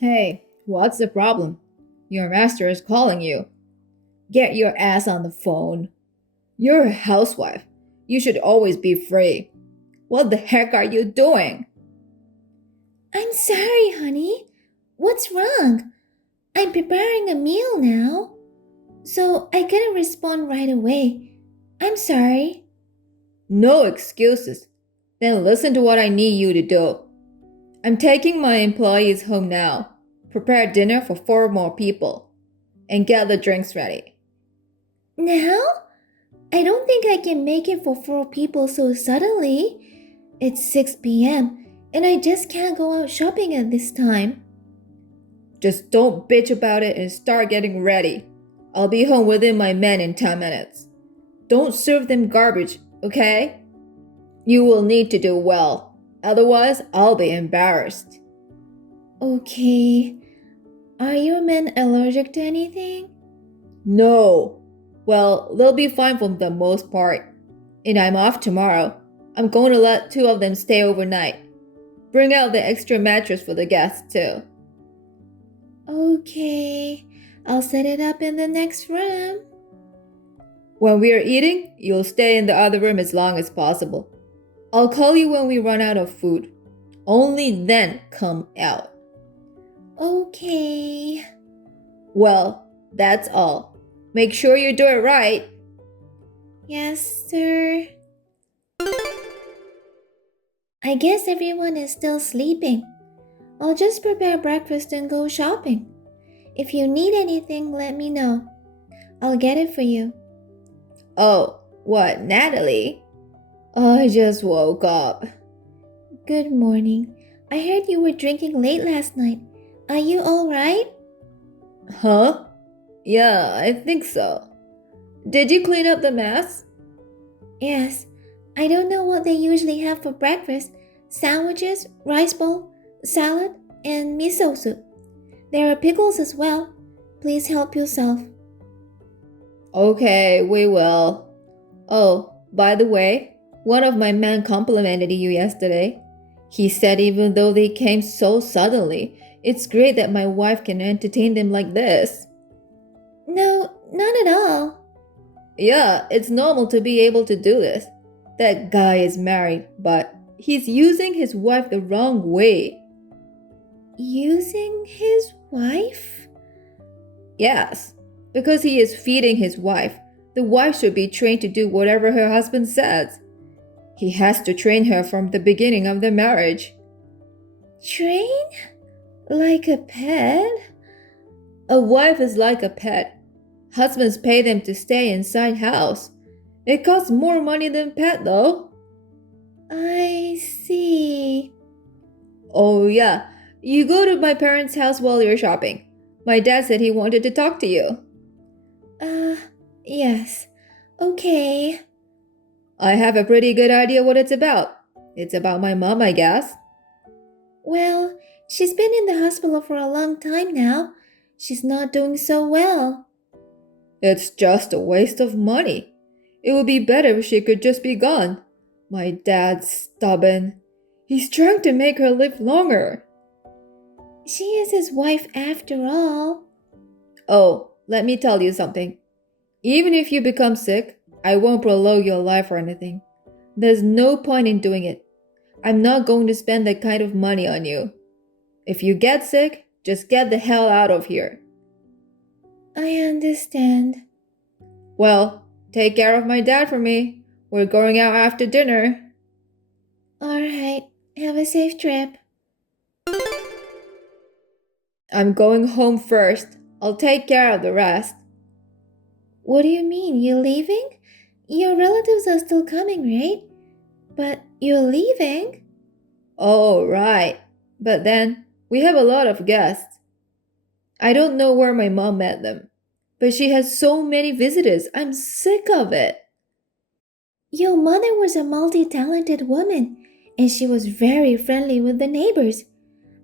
Hey, what's the problem? Your master is calling you. Get your ass on the phone. You're a housewife. You should always be free. What the heck are you doing? I'm sorry, honey. What's wrong? I'm preparing a meal now, so I couldn't respond right away. I'm sorry. No excuses. Then listen to what I need you to do. I'm taking my employees home now. Prepare dinner for 4 more people. And get the drinks ready. Now? I don't think I can make it for 4 people so suddenly. It's 6 p.m., and I just can't go out shopping at this time. Just don't bitch about it and start getting ready. I'll be home within my men in 10 minutes. Don't serve them garbage, okay? You will need to do well. Otherwise, I'll be embarrassed. Okay. Are your men allergic to anything? No. Well, they'll be fine for the most part. And I'm off tomorrow. I'm going to let 2 of them stay overnight. Bring out the extra mattress for the guests, too. Okay. I'll set it up in the next room. When we're eating, you'll stay in the other room as long as possible. I'll call you when we run out of food. Only then come out. Okay. Well, that's all. Make sure you do it right. Yes, sir. I guess everyone is still sleeping. I'll just prepare breakfast and go shopping. If you need anything, let me know. I'll get it for you. Oh, what, Natalie? I just woke up. Good morning. I heard you were drinking late last night. Are you alright? Huh? Yeah, I think so. Did you clean up the mess? Yes. I don't know what they usually have for breakfast. Sandwiches, rice bowl, salad, and miso soup. There are pickles as well. Please help yourself. Okay, we will. Oh, by the way, one of my men complimented you yesterday. He said even though they came so suddenly, it's great that my wife can entertain them like this. No, not at all. Yeah, it's normal to be able to do this. That guy is married, but he's using his wife the wrong way. Using his wife? Yes, because he is feeding his wife. The wife should be trained to do whatever her husband says. He has to train her from the beginning of the marriage. Train? Like a pet? A wife is like a pet. Husbands pay them to stay inside house. It costs more money than pet though. I see. Oh yeah, you go to my parents' house while you're shopping. My dad said he wanted to talk to you. Yes. Okay. I have a pretty good idea what it's about. It's about my mom, I guess. Well, she's been in the hospital for a long time now. She's not doing so well. It's just a waste of money. It would be better if she could just be gone. My dad's stubborn. He's trying to make her live longer. She is his wife after all. Oh, let me tell you something. Even if you become sick, I won't prolong your life or anything. There's no point in doing it. I'm not going to spend that kind of money on you. If you get sick, just get the hell out of here. I understand. Well, take care of my dad for me. We're going out after dinner. Alright, have a safe trip. I'm going home first. I'll take care of the rest. What do you mean? You're leaving? Your relatives are still coming, right? But you're leaving? Oh, right. But then, we have a lot of guests. I don't know where my mom met them. But she has so many visitors. I'm sick of it. Your mother was a multi-talented woman, and she was very friendly with the neighbors.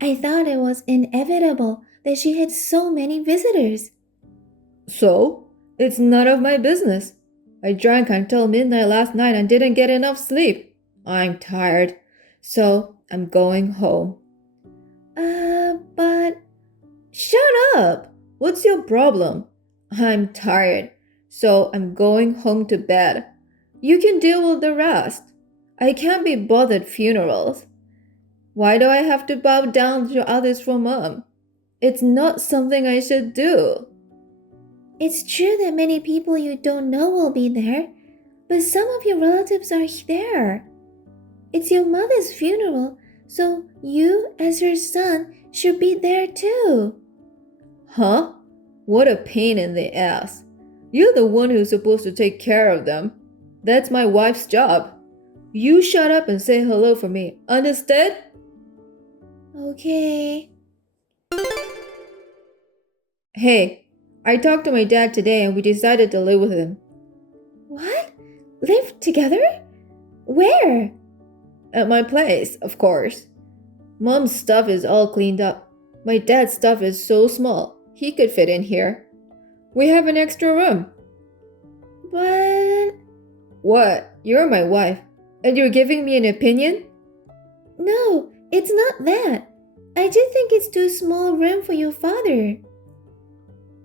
I thought it was inevitable that she had so many visitors. So, it's none of my business. I drank until midnight last night and didn't get enough sleep. I'm tired. So, I'm going home. But Shut up! What's your problem? I'm tired, so I'm going home to bed. You can deal with the rest. I can't be bothered funerals. Why do I have to bow down to others for mom? It's not something I should do. It's true that many people you don't know will be there, but some of your relatives are there. It's your mother's funeral, so you, as her son, should be there too. Huh? What a pain in the ass. You're the one who's supposed to take care of them. That's my wife's job. You shut up and say hello for me, understood? Okay. Hey, I talked to my dad today and we decided to live with him. What? Live together? Where? At my place, of course. Mom's stuff is all cleaned up. My dad's stuff is so small, he could fit in here. We have an extra room. But... What? You're my wife, and you're giving me an opinion? No, it's not that. I just think it's too small room for your father.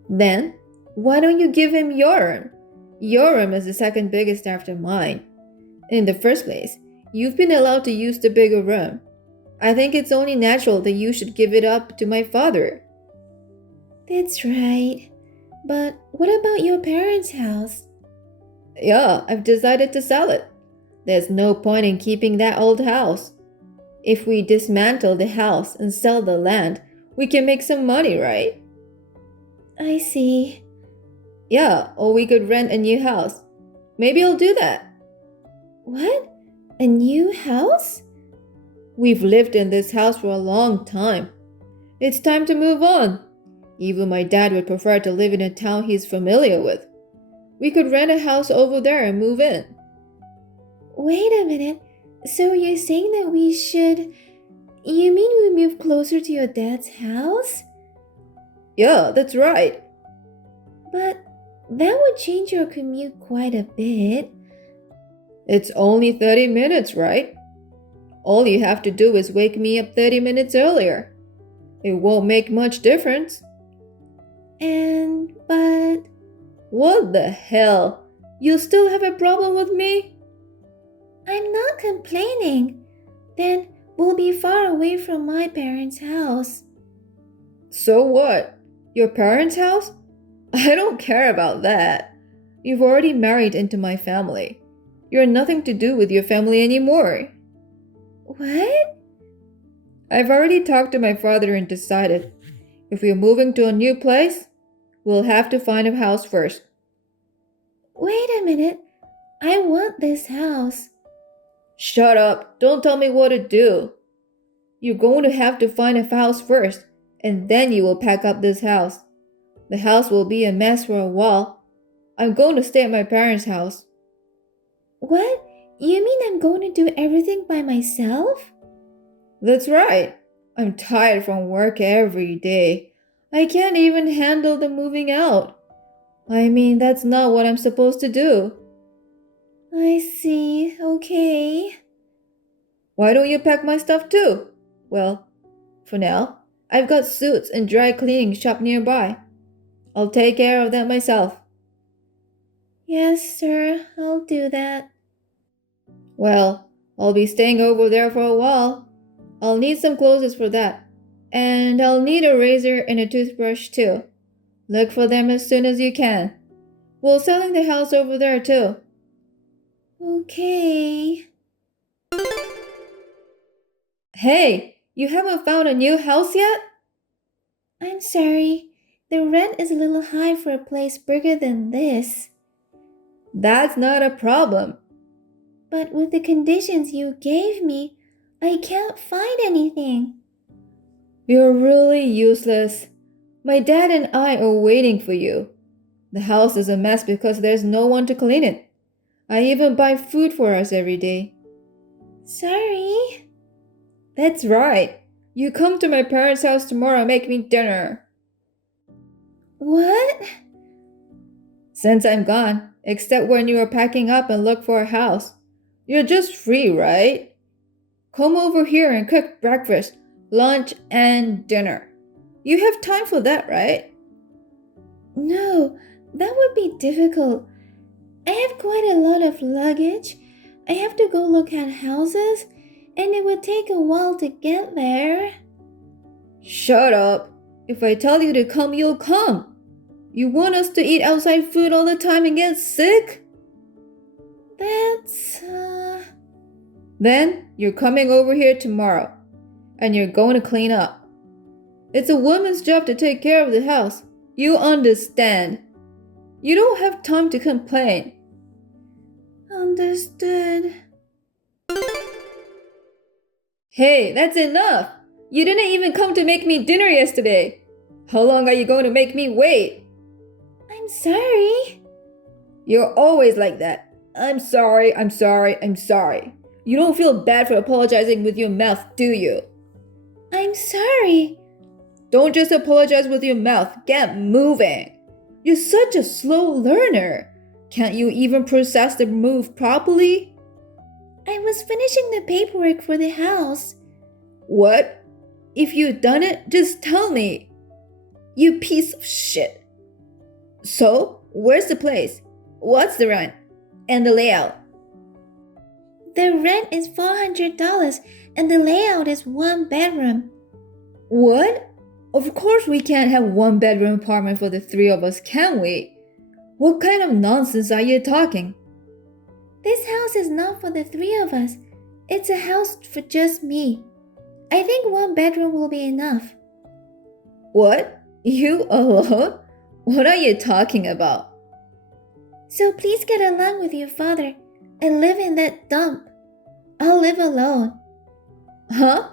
Then, why don't you give him your room? Your room is the second biggest after mine. In the first place, you've been allowed to use the bigger room. I think it's only natural that you should give it up to my father. That's right. But what about your parents' house? Yeah, I've decided to sell it. There's no point in keeping that old house. If we dismantle the house and sell the land, we can make some money, right? I see. Yeah, or we could rent a new house. Maybe I'll do that. What? A new house? We've lived in this house for a long time. It's time to move on. Even my dad would prefer to live in a town he's familiar with. We could rent a house over there and move in. Wait a minute. So you're saying that we should... You mean we move closer to your dad's house? Yeah, that's right. But that would change your commute quite a bit. It's only 30 minutes, right? All you have to do is wake me up 30 minutes earlier. It won't make much difference. But... What the hell? You still have a problem with me? I'm not complaining. Then we'll be far away from my parents' house. So what? Your parents' house? I don't care about that. You've already married into my family. You're nothing to do with your family anymore. What? I've already talked to my father and decided if we're moving to a new place, we'll have to find a house first. Wait a minute. I want this house. Shut up. Don't tell me what to do. You're going to have to find a house first, and then you will pack up this house. The house will be a mess for a while. I'm going to stay at my parents' house. What? You mean I'm going to do everything by myself? That's right. I'm tired from work every day. I can't even handle the moving out. I mean, that's not what I'm supposed to do. I see. Okay. Why don't you pack my stuff too? Well, for now, I've got suits and dry cleaning shop nearby. I'll take care of that myself. Yes, sir. I'll do that. Well, I'll be staying over there for a while. I'll need some clothes for that. And I'll need a razor and a toothbrush too. Look for them as soon as you can. We're selling the house over there too. Okay. Hey, you haven't found a new house yet? I'm sorry. The rent is a little high for a place bigger than this. That's not a problem. But with the conditions you gave me, I can't find anything. You're really useless. My dad and I are waiting for you. The house is a mess because there's no one to clean it. I even buy food for us every day. Sorry. That's right. You come to my parents' house tomorrow and make me dinner. What? Since I'm gone, except when you are packing up and look for a house. You're just free, right? Come over here and cook breakfast, lunch, and dinner. You have time for that, right? No, that would be difficult. I have quite a lot of luggage. I have to go look at houses, and it would take a while to get there. Shut up. If I tell you to come, you'll come. You want us to eat outside food all the time and get sick? That's, Then you're coming over here tomorrow, and you're going to clean up. It's a woman's job to take care of the house. You understand. You don't have time to complain. Understood. Hey, that's enough. You didn't even come to make me dinner yesterday. How long are you going to make me wait? I'm sorry. You're always like that. I'm sorry, I'm sorry, I'm sorry. You don't feel bad for apologizing with your mouth, do you? I'm sorry. Don't just apologize with your mouth. Get moving. You're such a slow learner. Can't you even process the move properly? I was finishing the paperwork for the house. What? If you've done it, just tell me. You piece of shit. So, where's the place? What's the rent? And the layout? The rent is $400 and the layout is 1 bedroom. What? Of course we can't have 1-bedroom apartment for the 3 of us, can we? What kind of nonsense are you talking? This house is not for the 3 of us. It's a house for just me. I think 1 bedroom will be enough. What? You alone? What are you talking about? So please get along with your father and live in that dump. I'll live alone. Huh?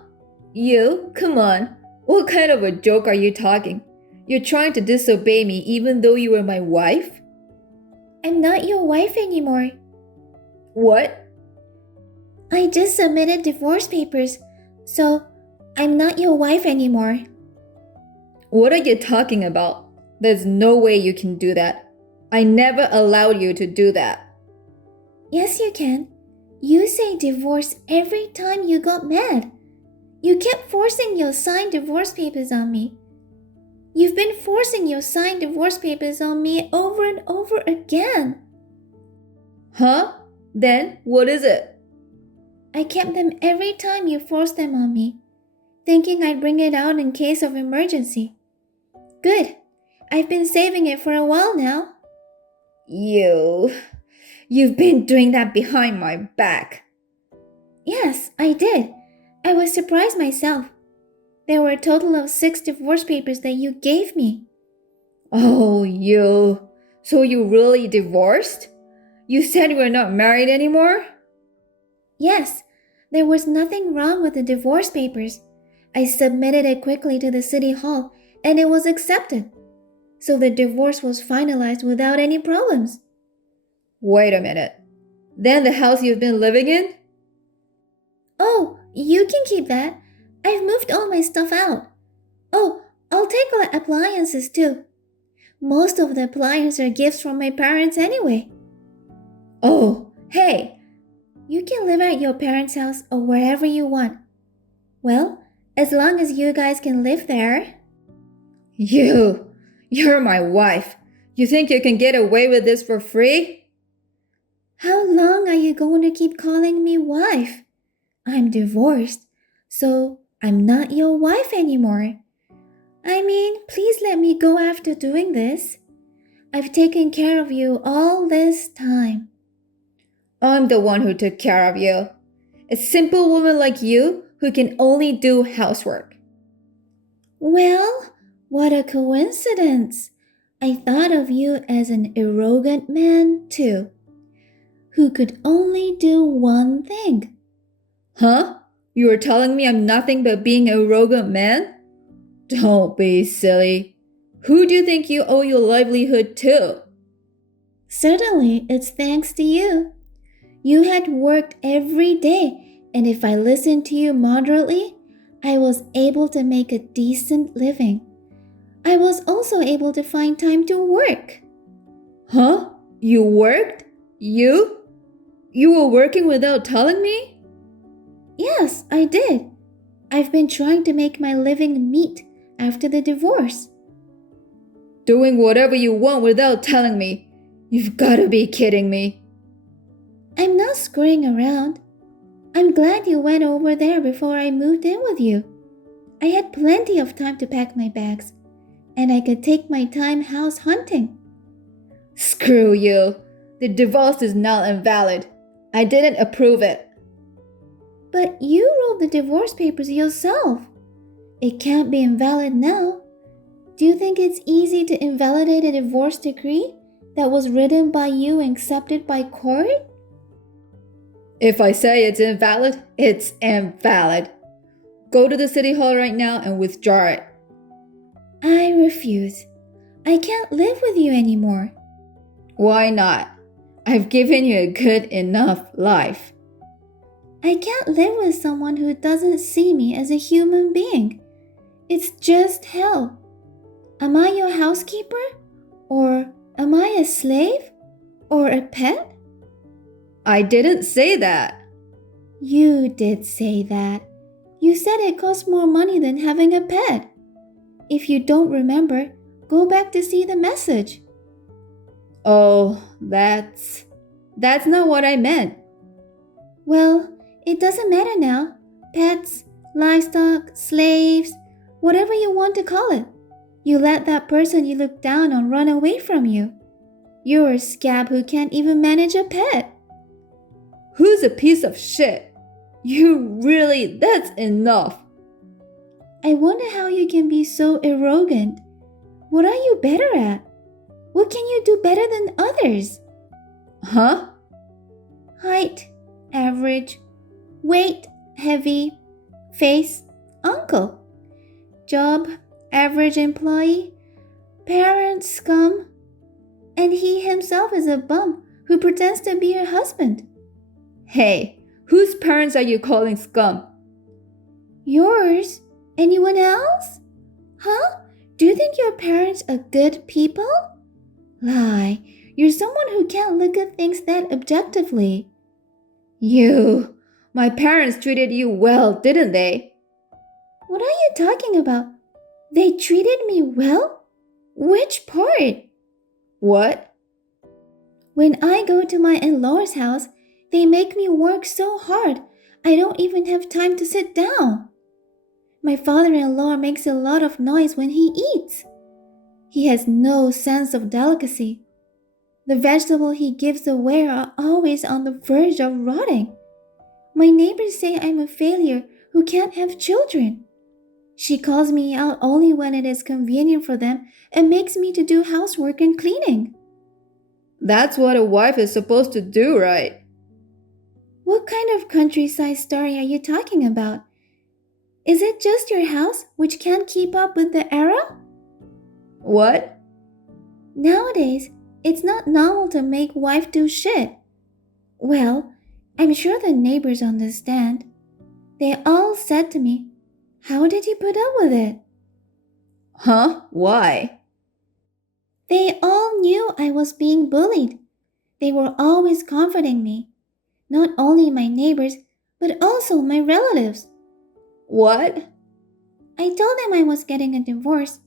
You? Come on. What kind of a joke are you talking? You're trying to disobey me even though you were my wife? I'm not your wife anymore. What? I just submitted divorce papers, so I'm not your wife anymore. What are you talking about? There's no way you can do that. I never allowed you to do that. Yes, you can. You say divorce every time you got mad. You kept forcing your signed divorce papers on me. You've been forcing your signed divorce papers on me over and over again. Huh? Then what is it? I kept them every time you forced them on me, thinking I'd bring it out in case of emergency. Good. I've been saving it for a while now. You've been doing that behind my back. Yes, I did. I was surprised myself. There were a total of 6 divorce papers that you gave me. Oh, you. So you really divorced? You said you were not married anymore? Yes, there was nothing wrong with the divorce papers. I submitted it quickly to the city hall and it was accepted. So the divorce was finalized without any problems. Wait a minute. Then the house you've been living in? Oh, you can keep that. I've moved all my stuff out. Oh, I'll take appliances too. Most of the appliances are gifts from my parents anyway. Oh, hey. You can live at your parents' house or wherever you want. Well, as long as you guys can live there. You're my wife. You think you can get away with this for free? How long are you going to keep calling me wife? I'm divorced, so I'm not your wife anymore. I mean, please let me go after doing this. I've taken care of you all this time. I'm the one who took care of you. A simple woman like you who can only do housework. Well, what a coincidence. I thought of you as an arrogant man too, who could only do one thing. Huh? You were telling me I'm nothing but being an arrogant man? Don't be silly. Who do you think you owe your livelihood to? Certainly, it's thanks to you. You had worked every day, and if I listened to you moderately, I was able to make a decent living. I was also able to find time to work. Huh? You worked? You? You were working without telling me? Yes, I did. I've been trying to make my living meet after the divorce. Doing whatever you want without telling me. You've gotta be kidding me. I'm not screwing around. I'm glad you went over there before I moved in with you. I had plenty of time to pack my bags, and I could take my time house hunting. Screw you. The divorce is null and valid. I didn't approve it. But you wrote the divorce papers yourself. It can't be invalid now. Do you think it's easy to invalidate a divorce decree that was written by you and accepted by court? If I say it's invalid, it's invalid. Go to the city hall right now and withdraw it. I refuse. I can't live with you anymore. Why not? I've given you a good enough life. I can't live with someone who doesn't see me as a human being. It's just hell. Am I your housekeeper? Or am I a slave? Or a pet? I didn't say that. You did say that. You said it costs more money than having a pet. If you don't remember, go back to see the message. Oh, that's not what I meant. Well, it doesn't matter now. Pets, livestock, slaves, whatever you want to call it. You let that person you look down on run away from you. You're a scab who can't even manage a pet. Who's a piece of shit? That's enough. I wonder how you can be so arrogant. What are you better at? What can you do better than others? Huh? Height, average. Weight, heavy. Face, uncle. Job, average employee. Parents, scum. And he himself is a bum who pretends to be her husband. Hey, whose parents are you calling scum? Yours? Anyone else? Huh? Do you think your parents are good people? Lie. You're someone who can't look at things that objectively. My parents treated you well, didn't they? What are you talking about? They treated me well? Which part? What? When I go to my in-laws' house, they make me work so hard, I don't even have time to sit down. My father-in-law makes a lot of noise when he eats. He has no sense of delicacy. The vegetables he gives away are always on the verge of rotting. My neighbors say I'm a failure who can't have children. She calls me out only when it is convenient for them and makes me to do housework and cleaning. That's what a wife is supposed to do, right? What kind of countryside story are you talking about? Is it just your house which can't keep up with the era? What? Nowadays, it's not normal to make wife do shit. Well, I'm sure the neighbors understand. They all said to me, "How did you put up with it?" Huh? Why? They all knew I was being bullied. They were always comforting me. Not only my neighbors, but also my relatives. What? I told them I was getting a divorce.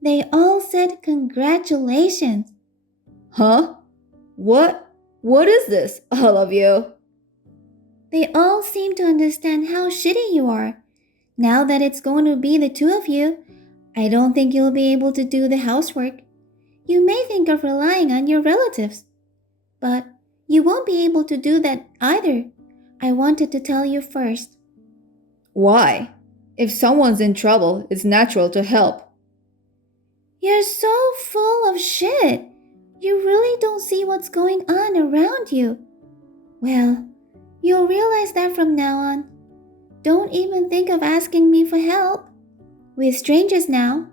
They all said congratulations. Huh? What? What is this, all of you? They all seem to understand how shitty you are. Now that it's going to be the two of you, I don't think you'll be able to do the housework. You may think of relying on your relatives, but you won't be able to do that either. I wanted to tell you first. Why? If someone's in trouble, it's natural to help. You're so full of shit. You really don't see what's going on around you. Well, you'll realize that from now on. Don't even think of asking me for help. We're strangers now.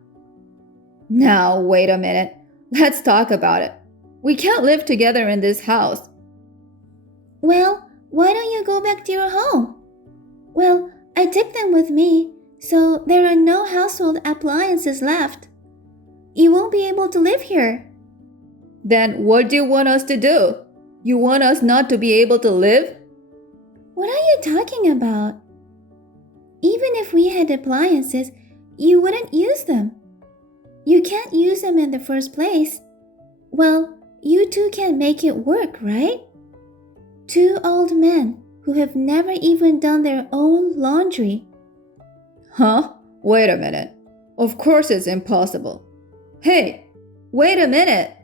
Now, wait a minute. Let's talk about it. We can't live together in this house. Well, why don't you go back to your home? Well, I took them with me, so there are no household appliances left. You won't be able to live here. Then what do you want us to do? You want us not to be able to live? What are you talking about? Even if we had appliances, you wouldn't use them. You can't use them in the first place. Well, you two can make it work, right? Two old men who have never even done their own laundry. Huh? Wait a minute. Of course it's impossible. Hey, wait a minute.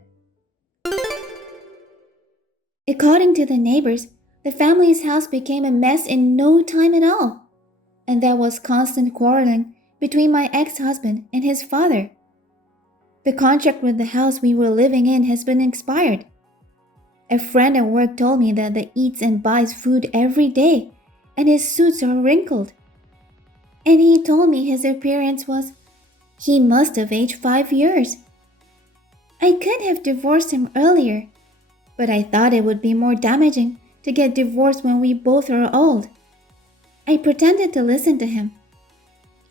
According to the neighbors, the family's house became a mess in no time at all. And there was constant quarreling between my ex-husband and his father. The contract with the house we were living in has been expired. A friend at work told me that he eats and buys food every day, and his suits are wrinkled. And he told me his appearance was, he must have aged 5 years. I could have divorced him earlier, but I thought it would be more damaging to get divorced when we both are old. I pretended to listen to him.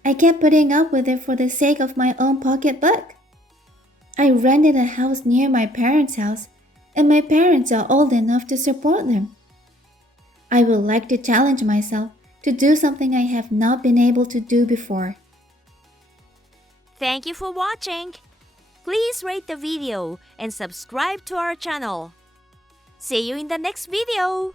I kept putting up with it for the sake of my own pocketbook. I rented a house near my parents' house, and my parents are old enough to support them. I would like to challenge myself to do something I have not been able to do before. Thank you for watching. Please rate the video and subscribe to our channel. See you in the next video.